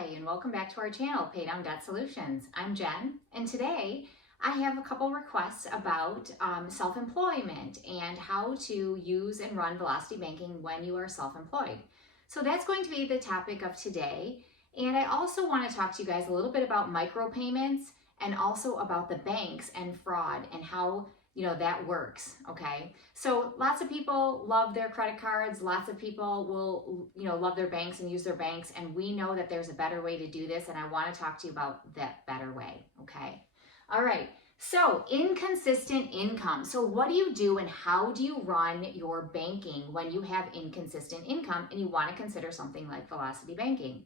Hi, and welcome back to our channel, Pay Down Debt Solutions. I'm Jen, and today I have a couple requests about self-employment and how to use and run velocity banking when you are self-employed. So that's going to be the topic of today. And I also want to talk to you guys a little bit about micropayments and also about the banks and fraud and how that works. Okay, so lots of people love their credit cards, lots of people will love their banks and use their banks, and we know that there's a better way to do this, and I want to talk to you about that better way. Okay, all right, so inconsistent income. So what do you do and how do you run your banking when you have inconsistent income and you want to consider something like velocity banking?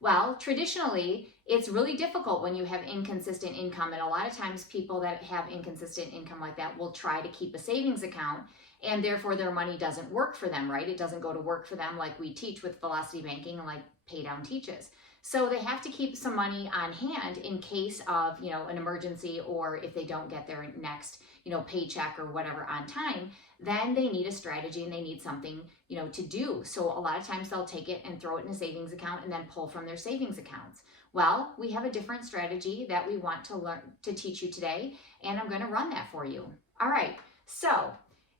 Well, traditionally, it's really difficult when you have inconsistent income, and a lot of times people that have inconsistent income like that will try to keep a savings account, and therefore their money doesn't work for them, right? It doesn't go to work for them like we teach with velocity banking and like Pay Down teaches. So they have to keep some money on hand in case of, an emergency, or if they don't get their next, paycheck or whatever on time, then they need a strategy and they need something, to do. So a lot of times they'll take it and throw it in a savings account and then pull from their savings accounts. Well, we have a different strategy that we want to learn to teach you today, and I'm going to run that for you. All right. So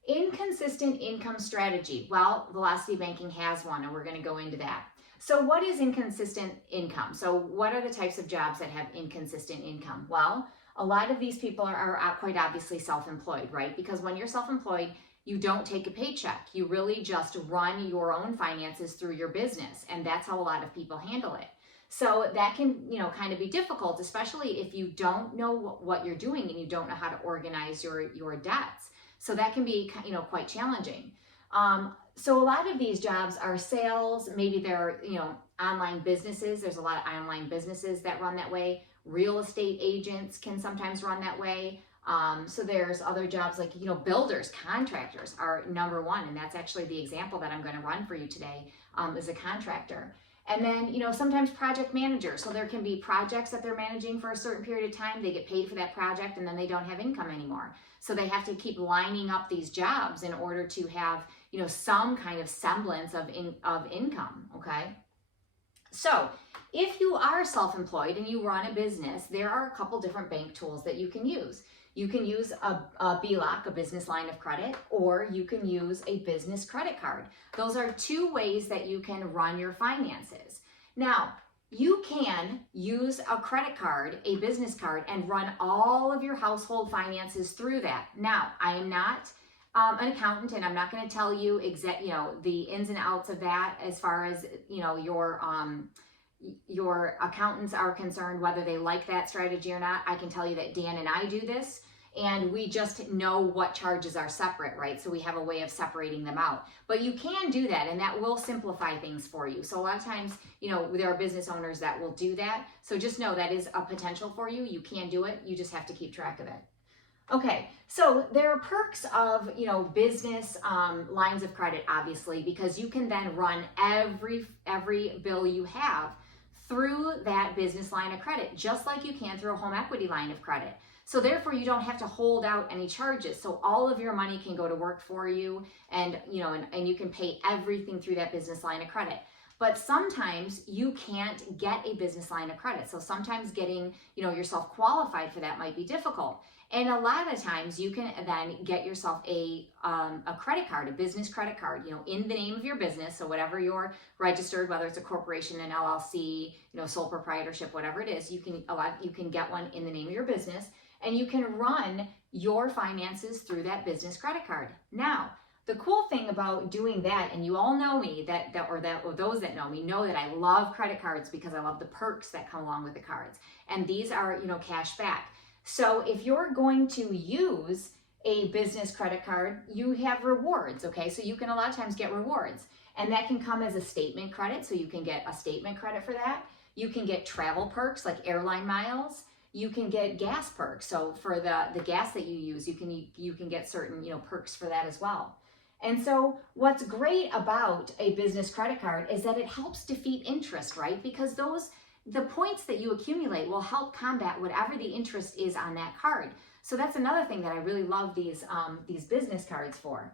inconsistent income strategy. Well, velocity banking has one, and we're going to go into that. So what is inconsistent income? So what are the types of jobs that have inconsistent income? Well, a lot of these people are quite obviously self-employed, right? Because when you're self-employed, you don't take a paycheck. You really just run your own finances through your business, and that's how a lot of people handle it. So that can, kind of be difficult, especially if you don't know what you're doing and you don't know how to organize your debts. So that can be, quite challenging. So a lot of these jobs are sales. Maybe they're, online businesses. There's a lot of online businesses that run that way. Real estate agents can sometimes run that way. So there's other jobs like, builders, contractors are number one. And that's actually the example that I'm going to run for you today, is a contractor. And then, sometimes project managers. So there can be projects that they're managing for a certain period of time. They get paid for that project and then they don't have income anymore. So they have to keep lining up these jobs in order to have, some kind of semblance of income. Okay. So if you are self-employed and you run a business, there are a couple different bank tools that you can use. You can use a BLOC, a business line of credit, or you can use a business credit card. Those are two ways that you can run your finances. Now, you can use a credit card, a business card, and run all of your household finances through that. Now, I am not an accountant, and I'm not going to tell you the ins and outs of that as far as your accountants are concerned, whether they like that strategy or not. I can tell you that Dan and I do this, and we just know what charges are separate, right? So we have a way of separating them out. But you can do that, and that will simplify things for you. So a lot of times, there are business owners that will do that. So just know that is a potential for you. You can do it. You just have to keep track of it. Okay, so there are perks of, business lines of credit, obviously, because you can then run every bill you have through that business line of credit, just like you can through a home equity line of credit. So therefore, you don't have to hold out any charges. So all of your money can go to work for you, and and you can pay everything through that business line of credit. But sometimes you can't get a business line of credit. So sometimes getting, yourself qualified for that might be difficult. And a lot of times you can then get yourself a credit card, a business credit card, in the name of your business. So whatever you're registered, whether it's a corporation, an LLC, sole proprietorship, whatever it is, you can get one in the name of your business, and you can run your finances through that business credit card. Now, the cool thing about doing that, and you all know me, or those that know me know that I love credit cards because I love the perks that come along with the cards. And these are, cash back. So if you're going to use a business credit card, you have rewards, okay? So you can a lot of times get rewards, and that can come as a statement credit. So you can get a statement credit for that. You can get travel perks like airline miles. You can get gas perks. So for the gas that you use, you can get certain, perks for that as well. And so what's great about a business credit card is that it helps defeat interest, right? Because the points that you accumulate will help combat whatever the interest is on that card. So that's another thing that I really love these business cards for.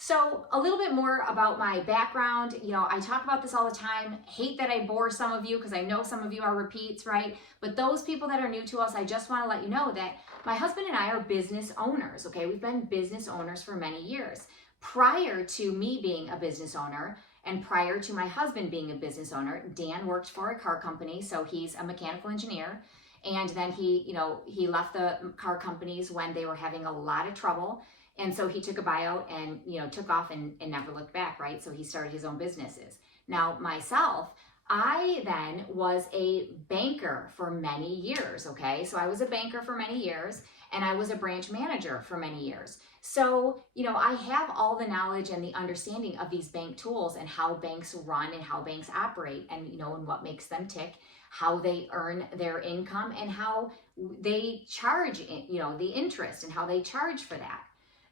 So a little bit more about my background. I talk about this all the time. Hate that I bore some of you because I know some of you are repeats, right? But those people that are new to us, I just want to let you know that my husband and I are business owners, okay? We've been business owners for many years. Prior to me being a business owner and prior to my husband being a business owner, Dan worked for a car company, so he's a mechanical engineer. And then he left the car companies when they were having a lot of trouble. And so he took a buyout and, took off and never looked back, right? So he started his own businesses. Now, myself, I then was a banker for many years, okay? So I was a banker for many years and I was a branch manager for many years. So, I have all the knowledge and the understanding of these bank tools and how banks run and how banks operate and, and what makes them tick, how they earn their income and how they charge, the interest and how they charge for that.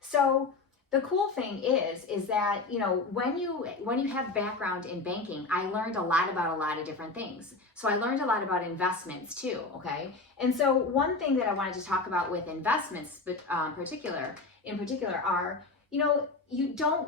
So the cool thing is that, when you have background in banking, I learned a lot about a lot of different things. So I learned a lot about investments too, okay? And so one thing that I wanted to talk about with investments, but in particular are,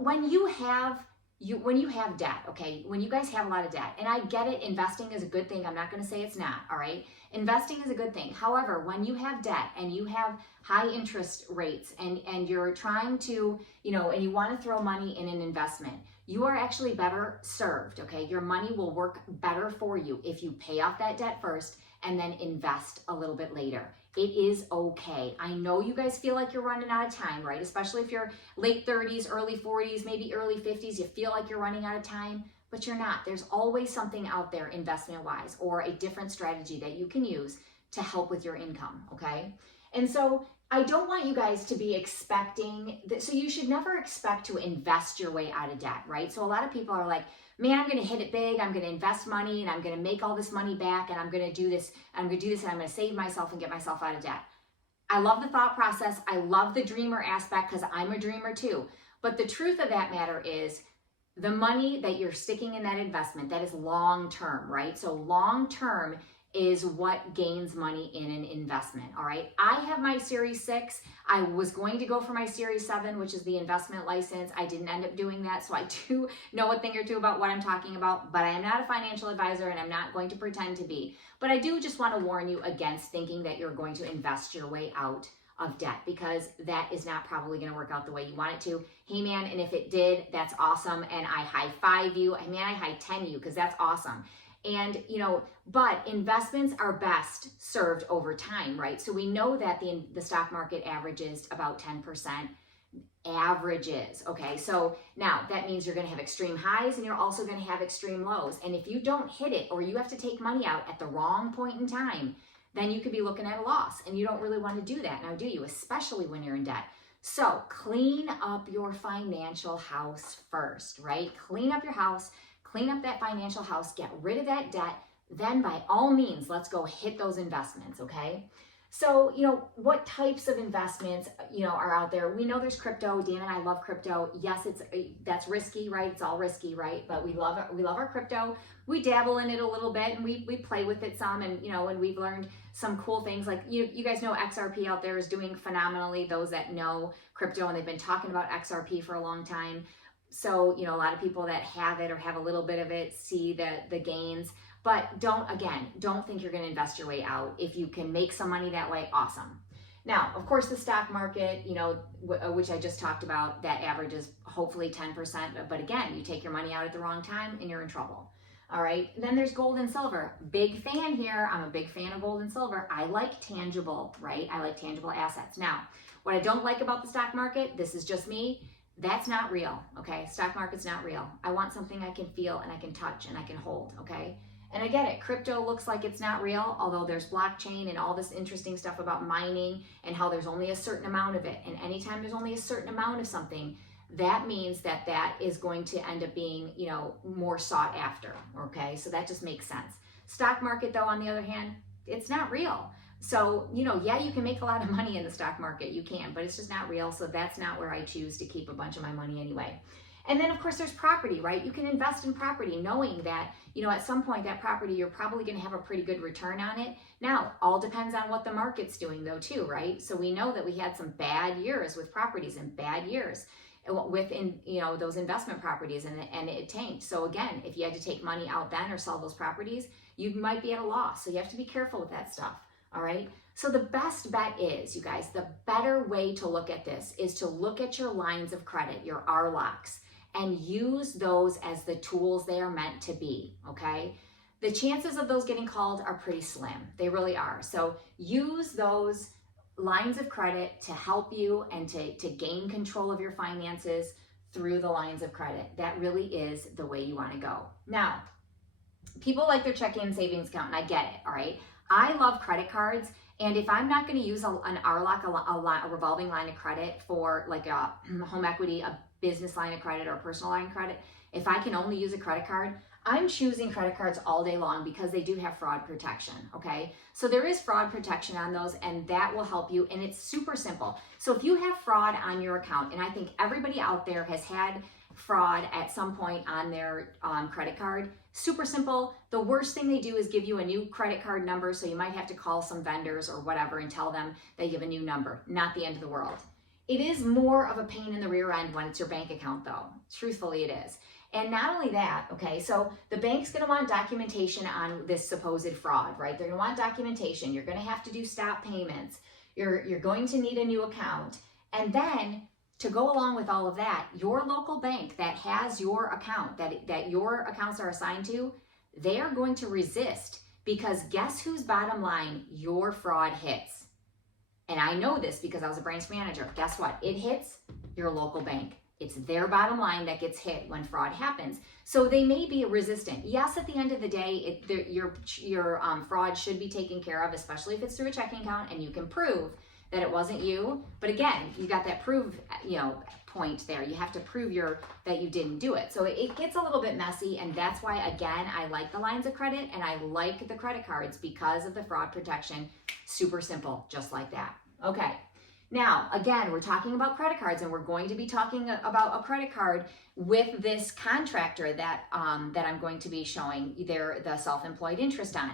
when you have debt, okay, when you guys have a lot of debt, and I get it, investing is a good thing. I'm not going to say it's not, all right? Investing is a good thing. However, when you have debt and you have high interest rates and you're trying to, and you want to throw money in an investment, you are actually better served, okay? Your money will work better for you if you pay off that debt first and then invest a little bit later. It is okay. I know you guys feel like you're running out of time, right? Especially if you're late 30s, early 40s, maybe early 50s, you feel like you're running out of time, but you're not. There's always something out there investment-wise or a different strategy that you can use to help with your income, okay? And so I don't want you guys to be expecting that. So you should never expect to invest your way out of debt, right? So a lot of people are like, man, I'm going to hit it big. I'm going to invest money and I'm going to make all this money back and I'm going to do this. I'm going to do this and I'm going to save myself and get myself out of debt. I love the thought process. I love the dreamer aspect because I'm a dreamer too. But the truth of that matter is the money that you're sticking in that investment, that is long-term, right? So long-term is what gains money in an investment, all right? I have my Series 6. I was going to go for my Series 7, which is the investment license. I didn't end up doing that, so I do know a thing or two about what I'm talking about, but I am not a financial advisor and I'm not going to pretend to be. But I do just want to warn you against thinking that you're going to invest your way out of debt because that is not probably going to work out the way you want it to. Hey man, and if it did, that's awesome. And I high five you. I mean, I high 10 you because that's awesome. And, but investments are best served over time, right? So we know that the stock market averages about 10% averages, okay? So now that means you're going to have extreme highs and you're also going to have extreme lows. And if you don't hit it or you have to take money out at the wrong point in time, then you could be looking at a loss and you don't really want to do that now, do you? Especially when you're in debt. So clean up your financial house first, right? Clean up your house. Clean up that financial house, get rid of that debt, then by all means, let's go hit those investments, okay? So, what types of investments, are out there? We know there's crypto. Dan and I love crypto. Yes, that's risky, right? It's all risky, right? But we love our crypto. We dabble in it a little bit and we play with it some and, and we've learned some cool things like you guys know XRP out there is doing phenomenally, those that know crypto, and they've been talking about XRP for a long time. So, a lot of people that have it or have a little bit of it see the gains, but don't think you're going to invest your way out. If you can make some money that way, awesome. Now, of course, the stock market, which I just talked about, that averages hopefully 10%. But again, you take your money out at the wrong time and you're in trouble. All right. Then there's gold and silver. Big fan here. I'm a big fan of gold and silver. I like tangible, right? I like tangible assets. Now, what I don't like about the stock market, this is just me, that's not real, okay? Stock market's not real. I want something I can feel and I can touch and I can hold, okay? And I get it, crypto looks like it's not real, although there's blockchain and all this interesting stuff about mining and how there's only a certain amount of it. And anytime there's only a certain amount of something, that means that is going to end up being, more sought after, okay? So that just makes sense. Stock market though, on the other hand, it's not real. So, yeah, you can make a lot of money in the stock market, you can, but it's just not real. So that's not where I choose to keep a bunch of my money anyway. And then of course there's property, right? You can invest in property knowing that, at some point that property, you're probably going to have a pretty good return on it. Now, all depends on what the market's doing though too, right? So we know that we had some bad years with properties and bad years. within, those investment properties, and it tanked. So again, if you had to take money out then or sell those properties, you might be at a loss. So you have to be careful with that stuff. All right. So the best bet is, you guys, the better way to look at this is to look at your lines of credit, your RLOCs, and use those as the tools they are meant to be. Okay. The chances of those getting called are pretty slim. They really are. So use those lines of credit to help you and to gain control of your finances through the lines of credit. That really is the way you want to go. Now, people like their checking and savings account, and I get it, all right? I love credit cards, and if I'm not going to use an RLOC, a revolving line of credit for like a home equity, a business line of credit, or a personal line of credit, if I can only use a credit card, I'm choosing credit cards all day long because they do have fraud protection, okay? So there is fraud protection on those, and that will help you, and it's super simple. So if you have fraud on your account, and I think everybody out there has had fraud at some point on their credit card, super simple. The worst thing they do is give you a new credit card number, so you might have to call some vendors or whatever and tell them they give a new number. Not the end of the world. It is more of a pain in the rear end when it's your bank account, though. Truthfully, it is. And not only that, okay, so the bank's going to want documentation on this supposed fraud, right? They're going to want documentation. You're going to have to do stop payments. You're going to need a new account. And then to go along with all of that, your local bank that has your account, that your accounts are assigned to, they are going to resist, because guess whose bottom line your fraud hits? And I know this because I was a branch manager. Guess what? It hits your local bank. It's their bottom line that gets hit when fraud happens. So they may be resistant. Yes, at the end of the day, your fraud should be taken care of, especially if it's through a checking account and you can prove that it wasn't you. But again, you got that prove, point there. You have to prove that you didn't do it. So it gets a little bit messy, and that's why, again, I like the lines of credit and I like the credit cards because of the fraud protection. Super simple, just like that. Okay. Now, again, we're talking about credit cards, and we're going to be talking about a credit card with this contractor that I'm going to be showing the self-employed interest on.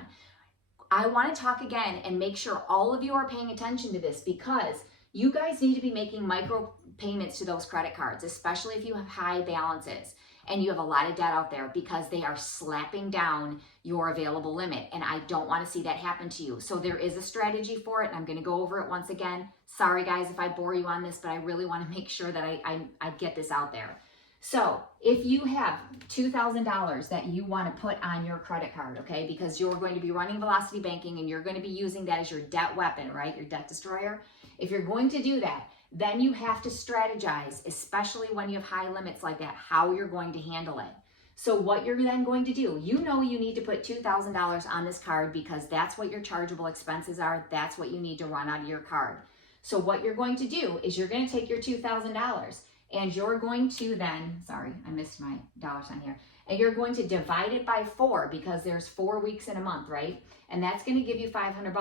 I want to talk again and make sure all of you are paying attention to this, because you guys need to be making micro payments to those credit cards, especially if you have high balances and you have a lot of debt out there, because they are slapping down your available limit. And I don't want to see that happen to you. So there is a strategy for it, and I'm going to go over it once again. Sorry guys if I bore you on this, but I really want to make sure that I get this out there. So if you have $2,000 that you want to put on your credit card, okay, because you're going to be running velocity banking and you're going to be using that as your debt weapon, right, your debt destroyer. If you're going to do that, then you have to strategize, especially when you have high limits like that, how you're going to handle it. So what you're then going to do, you need to put $2,000 on this card because that's what your chargeable expenses are. That's what you need to run out of your card. So what you're going to do is you're going to take your $2,000 and you're going to then, sorry, I missed my dollar sign here, and you're going to divide it by 4 because there's 4 weeks in a month, right? And that's going to give you $500.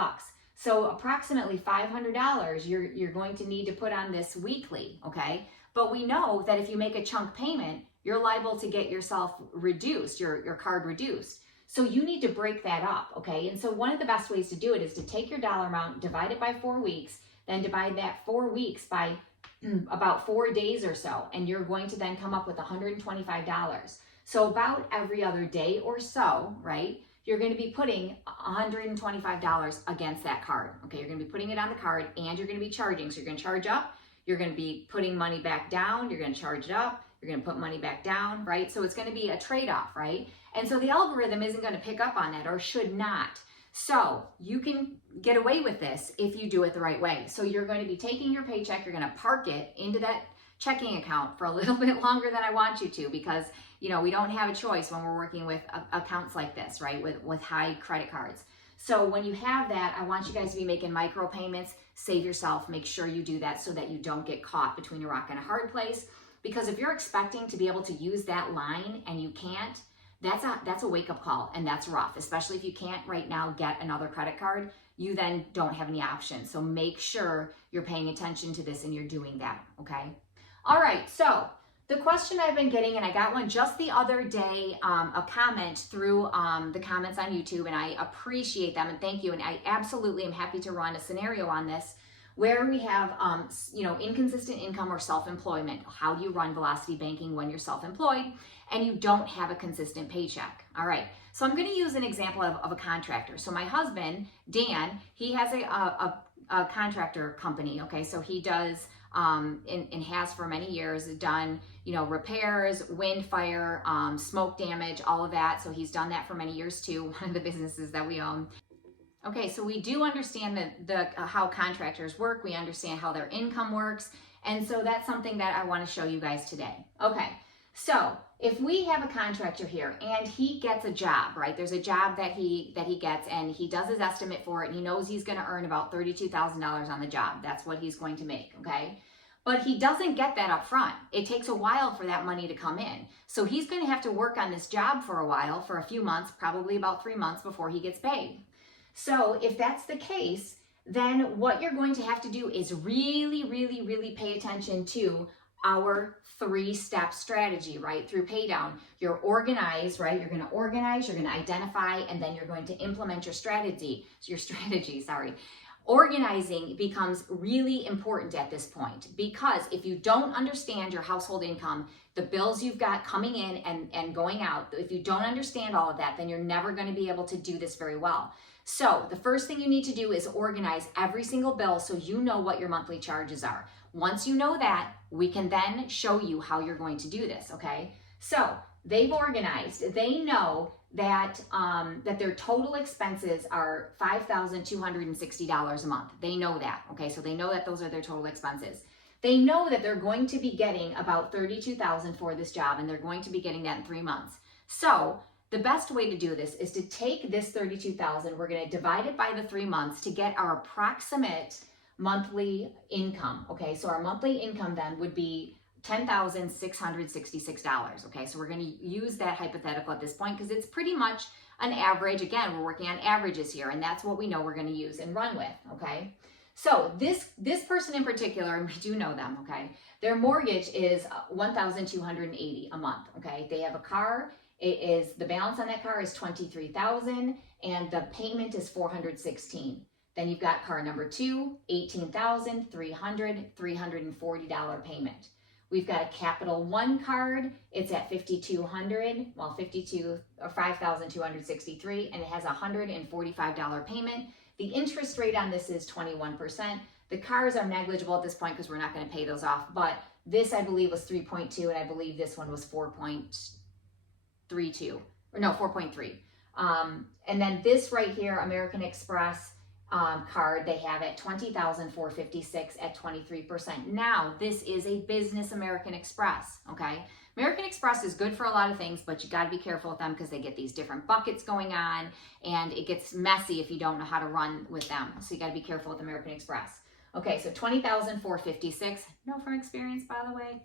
So approximately $500 you're going to need to put on this weekly, okay? But we know that if you make a chunk payment, you're liable to get yourself reduced, your card reduced. So you need to break that up, okay? And so one of the best ways to do it is to take your dollar amount, divide it by 4 weeks, then divide that 4 weeks by about 4 days or so, and you're going to then come up with $125. So about every other day or so, right, you're going to be putting $125 against that card. Okay, you're going to be putting it on the card, and you're going to be charging. So you're going to charge up, you're going to be putting money back down, you're going to charge it up, you're going to put money back down, right? So it's going to be a trade-off, right? And so the algorithm isn't going to pick up on that, or should not. So you can get away with this if you do it the right way. So you're going to be taking your paycheck, you're going to park it into that checking account for a little bit longer than I want you to, because we don't have a choice when we're working with accounts like this, right? With high credit cards. So when you have that, I want you guys to be making micro payments. Save yourself, make sure you do that so that you don't get caught between a rock and a hard place. Because if you're expecting to be able to use that line and you can't, that's a wake-up call, and that's rough, especially if you can't right now get another credit card. You then don't have any options. So make sure you're paying attention to this and you're doing that, okay? All right, so the question I've been getting, and I got one just the other day, a comment through the comments on YouTube, and I appreciate them and thank you. And I absolutely am happy to run a scenario on this where we have, inconsistent income or self-employment. How do you run velocity banking when you're self-employed and you don't have a consistent paycheck? All right, so I'm going to use an example of a contractor. So my husband, Dan, he has a contractor company. Okay, so he does and has for many years done, repairs, wind, fire, smoke damage, all of that. So he's done that for many years too, one of the businesses that we own. Okay, so we do understand how contractors work. We understand how their income works. And so that's something that I want to show you guys today. Okay, so if we have a contractor here and he gets a job, right? There's a job that he gets and he does his estimate for it and he knows he's going to earn about $32,000 on the job. That's what he's going to make, okay? But he doesn't get that up front. It takes a while for that money to come in. So he's going to have to work on this job for a while, for a few months, probably about 3 months before he gets paid. So if that's the case, then what you're going to have to do is really, really, really pay attention to our 3-step strategy, right? Through pay down. You're organized, right? You're going to organize, you're going to identify, and then you're going to implement your strategy. Organizing becomes really important at this point, because if you don't understand your household income, the bills you've got coming in and going out, if you don't understand all of that, then you're never going to be able to do this very well. So the first thing you need to do is organize every single bill so you know what your monthly charges are. Once you know that, we can then show you how you're going to do this, okay? So they've organized, they know that their total expenses are $5,260 a month. They know that, okay? So they know that those are their total expenses. They know that they're going to be getting about $32,000 for this job, and they're going to be getting that in 3 months. So the best way to do this is to take this $32,000, we're going to divide it by the 3 months to get our approximate monthly income, okay? So our monthly income then would be $10,666, okay? So we're going to use that hypothetical at this point because it's pretty much an average. Again, we're working on averages here, and that's what we know we're going to use and run with, okay? So this person in particular, and we do know them, okay? Their mortgage is $1,280 a month, okay? They have a car. The balance on that car is $23,000 and the payment is $416. Then you've got car number 2, $18,300, $340 payment. We've got a Capital One card. It's at $5,263, and it has a $145 payment. The interest rate on this is 21%. The cars are negligible at this point because we're not going to pay those off, but this I believe was 3.2, and I believe this one was 4.3. And then this right here, American Express card, they have at $20,456 at 23%. Now, this is a business American Express, okay? American Express is good for a lot of things, but you got to be careful with them because they get these different buckets going on, and it gets messy if you don't know how to run with them. So you got to be careful with American Express. Okay, so $20,456, no from experience, by the way.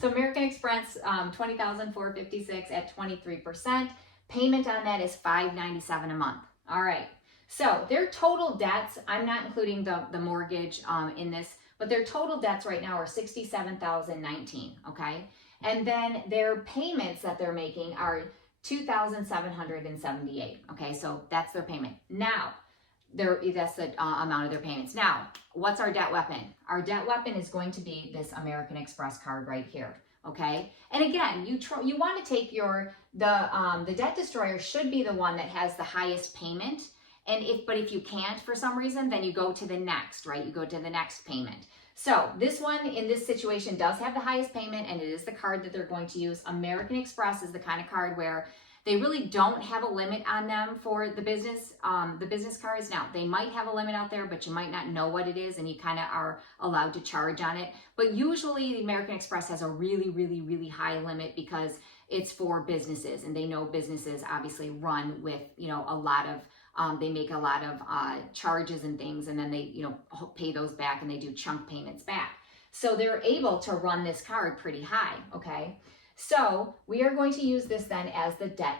So American Express, $20,456 at 23%. Payment on that is $597 a month. All right. So their total debts, I'm not including the mortgage in this, but their total debts right now are $67,019, okay? And then their payments that they're making are $2,778, okay? So that's their payment. Now, that's the amount of their payments. Now, what's our debt weapon? Our debt weapon is going to be this American Express card right here, okay? And again, you want to take the debt destroyer should be the one that has the highest payment. But if you can't for some reason, then you go to the next, right? You go to the next payment. So this one in this situation does have the highest payment, and it is the card that they're going to use. American Express is the kind of card where they really don't have a limit on them for the business cards. Now, they might have a limit out there, but you might not know what it is, and you kind of are allowed to charge on it. But usually the American Express has a really, really, really high limit because it's for businesses, and they know businesses obviously run with, a lot of they make a lot of charges and things, and then they, pay those back, and they do chunk payments back. So they're able to run this card pretty high, okay? So we are going to use this then as the debt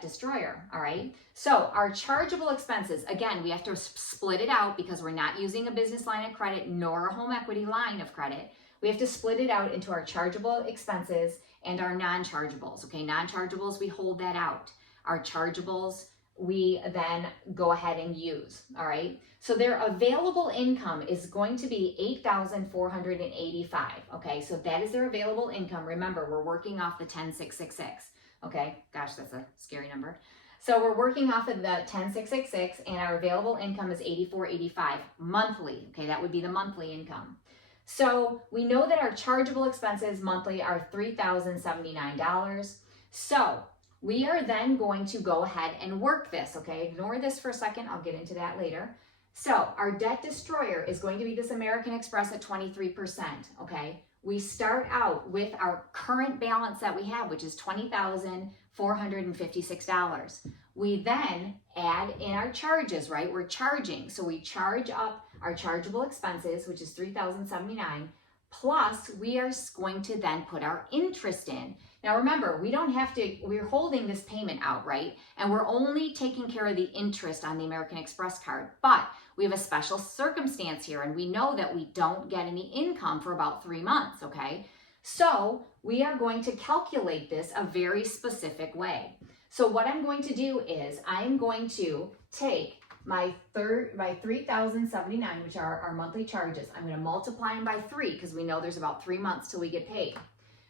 destroyer, all right? So our chargeable expenses, again, we have to split it out because we're not using a business line of credit nor a home equity line of credit. We have to split it out into our chargeable expenses and our non-chargeables, okay? Non-chargeables, we hold that out. Our chargeables, we then go ahead and use, all right? So their available income is going to be $8,485, okay? So that is their available income. Remember, we're working off the 10,666, okay? Gosh, that's a scary number. So we're working off of the 10,666, and our available income is $8,485 monthly, okay? That would be the monthly income. So we know that our chargeable expenses monthly are $3,079. So we are then going to go ahead and work this, okay? Ignore this for a second. I'll get into that later. So our debt destroyer is going to be this American Express at 23%, okay? We start out with our current balance that we have, which is $20,456. We then add in our charges, right? We're charging. So we charge up our chargeable expenses, which is $3,079, plus we are going to then put our interest in. Now remember, we don't have to, we're holding this payment out, right? And we're only taking care of the interest on the American Express card, but we have a special circumstance here, and we know that we don't get any income for about 3 months, okay? So we are going to calculate this a very specific way. So what I'm going to do is I'm going to take my $3,079, which are our monthly charges. I'm going to multiply them by 3 because we know there's about 3 months till we get paid,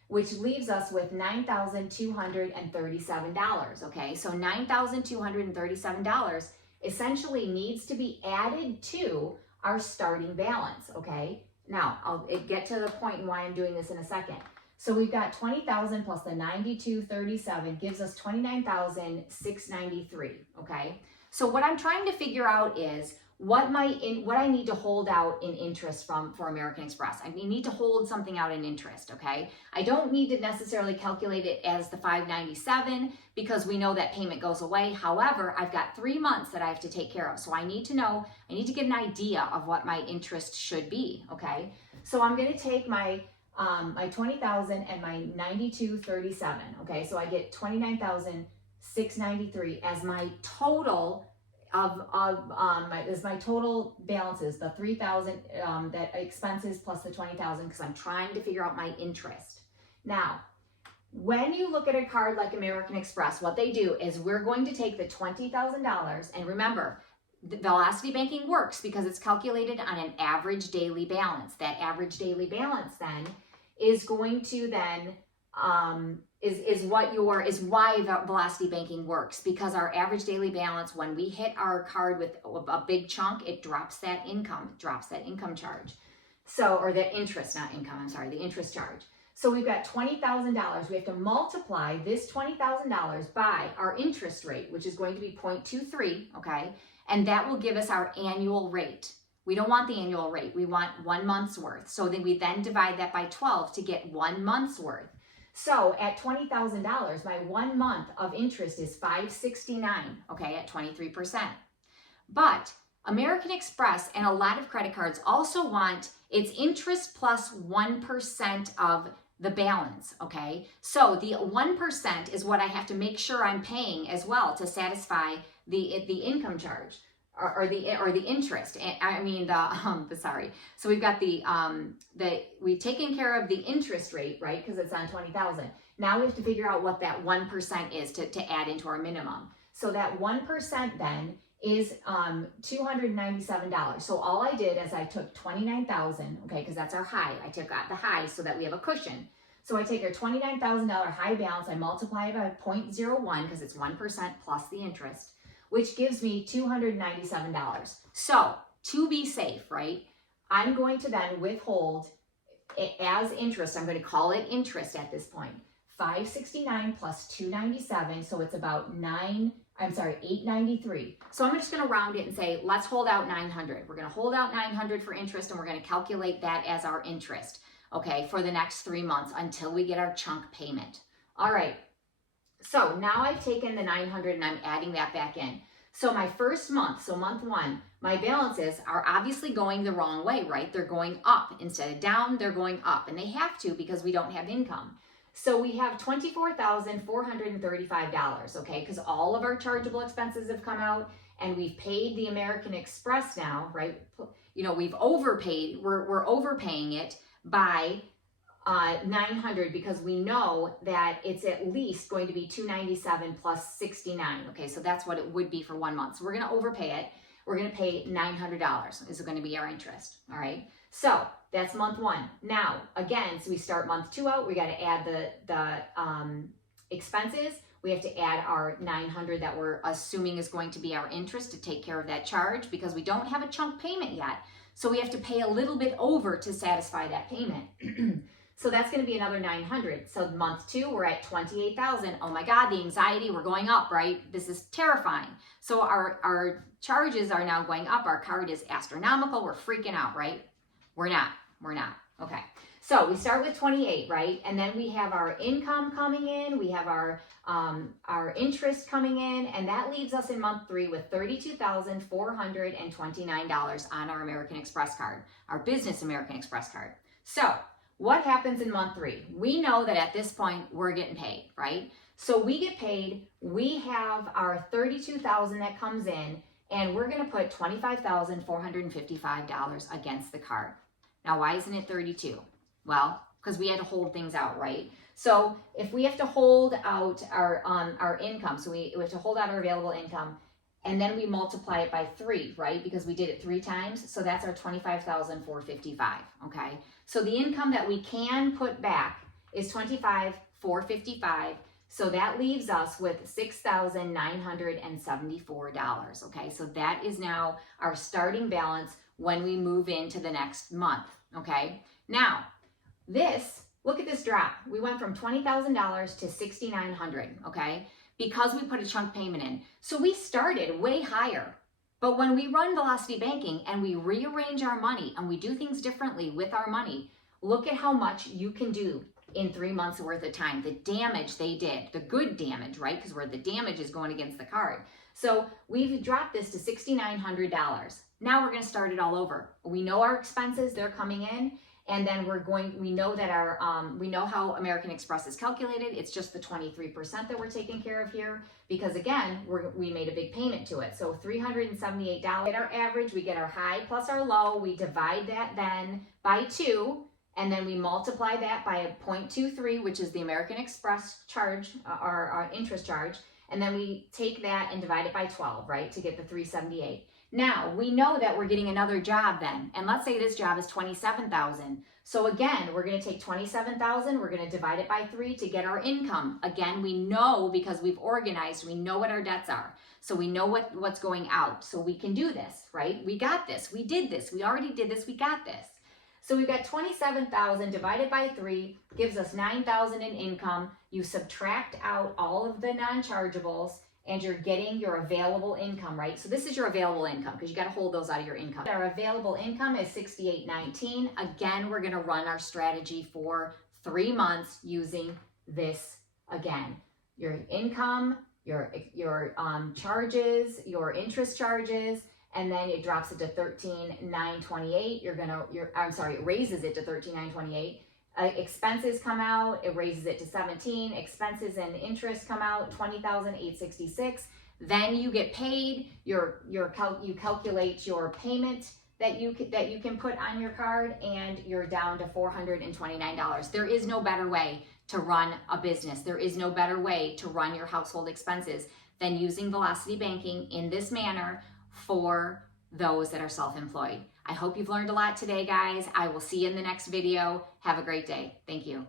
which leaves us with $9,237, okay? So $9,237 essentially needs to be added to our starting balance, okay? Now, I'll get to the point and why I'm doing this in a second. So we've got 20,000 plus the 9237 gives us 29,693, okay? So what I'm trying to figure out is what I need to hold out in interest for American Express. I need to hold something out in interest, okay? I don't need to necessarily calculate it as the 597 because we know that payment goes away. However, I've got 3 months that I have to take care of. So I need to know, I need to get an idea of what my interest should be, okay? So I'm going to take my 20,000 and my 9237, okay? So I get 29,693 as my total is my total balances, the 3,000 that expenses plus the 20,000 because I'm trying to figure out my interest. Now, when you look at a card like American Express, what they do is we're going to take the $20,000, and remember, the Velocity Banking works because it's calculated on an average daily balance. That average daily balance then is going to then is why Velocity Banking works, because our average daily balance, when we hit our card with a big chunk, it drops that income charge. So, or the interest, not income, I'm sorry, the interest charge. So we've got $20,000. We have to multiply this $20,000 by our interest rate, which is going to be 0.23, okay? And that will give us our annual rate. We don't want the annual rate. We want 1 month's worth. So then we then divide that by 12 to get 1 month's worth. So at $20,000, my 1 month of interest is $569, okay, at 23%. But American Express and a lot of credit cards also want its interest plus 1% of the balance, okay? So the 1% is what I have to make sure I'm paying as well to satisfy the income charge. Or the interest. I mean sorry. So we've got we've taken care of the interest rate, right? Because it's on 20,000. Now we have to figure out what that 1% is to add into our minimum. So that 1% then is $297. So all I did is I took 29,000, okay, because that's our high. I took out the high so that we have a cushion. So I take our $29,000 high balance, I multiply it by 0.01 because it's 1% plus the interest, which gives me $297. So to be safe, right, I'm going to then withhold as interest. I'm going to call it interest at this point. 569 plus 297, so it's about 893. So I'm just going to round it and say, let's hold out 900. We're going to hold out 900 for interest, and we're going to calculate that as our interest, okay, for the next 3 months until we get our chunk payment. All right. So now I've taken the 900 and I'm adding that back in. So my first month, so month 1, my balances are obviously going the wrong way, right? They're going up. Instead of down, they're going up. And they have to because we don't have income. So we have $24,435, okay? Because all of our chargeable expenses have come out and we've paid the American Express now, right? You know, we've overpaid. We're overpaying it by $900 because we know that it's at least going to be $297 plus $69. Okay, so that's what it would be for 1 month. So we're going to overpay it. We're going to pay $900 is going to be our interest. All right, so that's month 1. Now, again, so we start month 2 out. We got to add the expenses. We have to add our $900 that we're assuming is going to be our interest to take care of that charge because we don't have a chunk payment yet. So we have to pay a little bit over to satisfy that payment. So that's going to be another $900. So month 2, we're at $28,000. Oh my God, the anxiety, we're going up, right? This is terrifying. So our charges are now going up. Our card is astronomical. We're freaking out, right? We're not. Okay. So we start with 28, right? And then we have our income coming in. We have our interest coming in. And that leaves us in month 3 with $32,429 on our American Express card, our business American Express card. So what happens in month 3? We know that at this point we're getting paid, right? So we get paid. We have our $32,000 that comes in, and we're going to put $25,455 against the card. Now, why isn't it 32? Well, because we had to hold things out, right? So if we have to hold out our income, so we have to hold out our available income, and then we multiply it by 3, right? Because we did it 3 times. So that's our $25,455, okay? So the income that we can put back is $25,455. So that leaves us with $6,974, okay? So that is now our starting balance when we move into the next month, okay? Now, look at this drop. We went from $20,000 to $6,900, okay? Because we put a chunk payment in. So we started way higher. But when we run velocity banking and we rearrange our money and we do things differently with our money, look at how much you can do in 3 months worth of time. The damage they did, the good damage, right? Because where the damage is going against the card. So we've dropped this to $6,900. Now we're going to start it all over. We know our expenses, they're coming in. And then we know that we know how American Express is calculated. It's just the 23% that we're taking care of here because again, we made a big payment to it. So $378, get our average, we get our high plus our low, we divide that then by 2, and then we multiply that by a 0.23, which is the American Express charge, our interest charge. And then we take that and divide it by 12, right, to get the $378. Now, we know that we're getting another job then, and let's say this job is $27,000. So again, we're going to take $27,000, we're going to divide it by 3 to get our income. Again, we know because we've organized, we know what our debts are. So we know what's going out. So we can do this, right? We got this, we did this, we already did this, we got this. So we've got $27,000 divided by 3 gives us $9,000 in income. You subtract out all of the non-chargeables, and you're getting your available income, right? So this is your available income because you got to hold those out of your income. Our available income is $68.19. Again, we're going to run our strategy for 3 months using this again. Your income, your charges, your interest charges, and then it drops it to $13,928. It raises it to $13,928. Expenses come out, it raises it to 17. Expenses and interest come out, $20,866. Then you get paid. You calculate your payment that you can put on your card, and you're down to $429. There is no better way to run a business. There is no better way to run your household expenses than using velocity banking in this manner for those that are self-employed. I hope you've learned a lot today, guys. I will see you in the next video. Have a great day. Thank you.